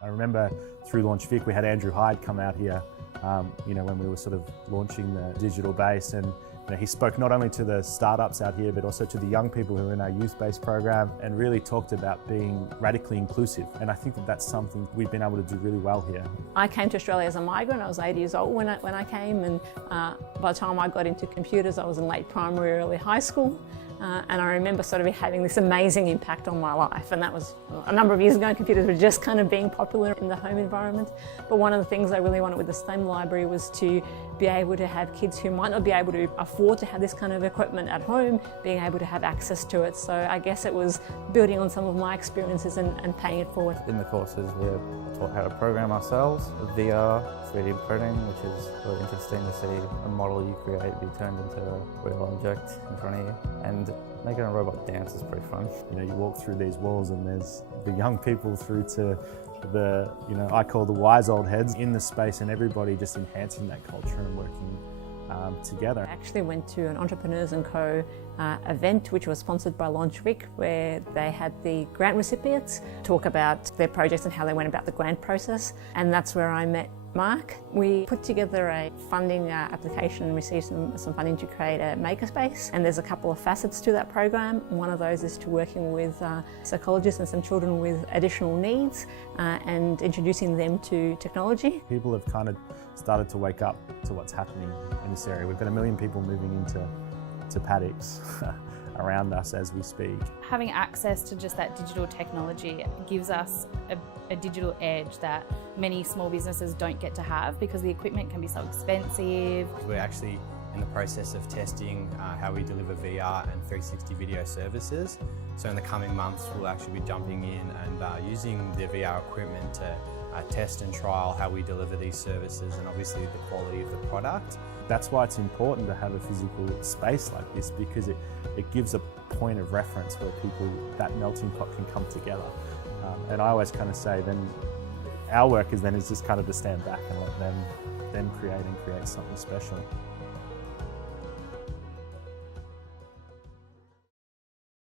I remember through LaunchVic we had Andrew Hyde come out here, when we were sort of launching the digital base, and he spoke not only to the startups out here but also to the young people who are in our youth-based program, and really talked about being radically inclusive. And I think that that's something we've been able to do really well here. I came to Australia as a migrant. I was 8 years old when I came, and by the time I got into computers I was in late primary, early high school. And I remember sort of having this amazing impact on my life, and that was a number of years ago. Computers were just kind of being popular in the home environment. But one of the things I really wanted with the STEM library was to be able to have kids who might not be able to afford to have this kind of equipment at home, being able to have access to it. So I guess it was building on some of my experiences and paying it forward. In the courses we're taught how to program ourselves, VR, 3D printing, which is really interesting to see a model you create be turned into a real object in front of you. And making a robot dance is pretty fun. You walk through these walls and there's the young people through to the, I call the wise old heads in the space, and everybody just enhancing that culture and working together. I actually went to an Entrepreneurs & Co event which was sponsored by LaunchVic, where they had the grant recipients talk about their projects and how they went about the grant process, and that's where I met Mark. We put together a funding application and received some funding to create a makerspace, and there's a couple of facets to that program. One of those is to working with psychologists and some children with additional needs and introducing them to technology. People have kind of started to wake up to what's happening in this area. We've got 1 million people moving into paddocks around us as we speak. Having access to just that digital technology gives us a digital edge that many small businesses don't get to have, because the equipment can be so expensive. We're actually in the process of testing how we deliver VR and 360 video services. So in the coming months we'll actually be jumping in and using the VR equipment to test and trial how we deliver these services, and obviously the quality of the product. That's why it's important to have a physical space like this, because it gives a point of reference where that melting pot can come together. And I always kind of say then our work is just kind of to stand back and let them create something special.